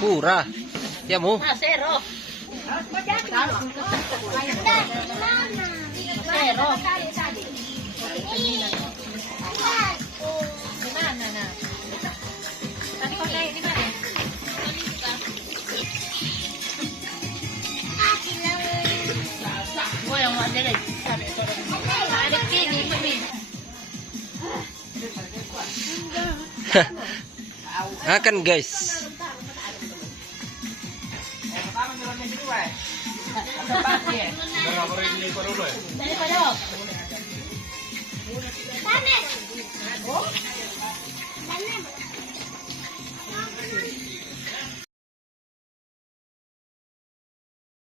Pura. Ya mo. Zero. Zero. Gimana na? Tadi ko kayo, di ba eh? Mo yung mga dilay. Adik kini, mami. Akan guys. Dali pa daw. Tanes!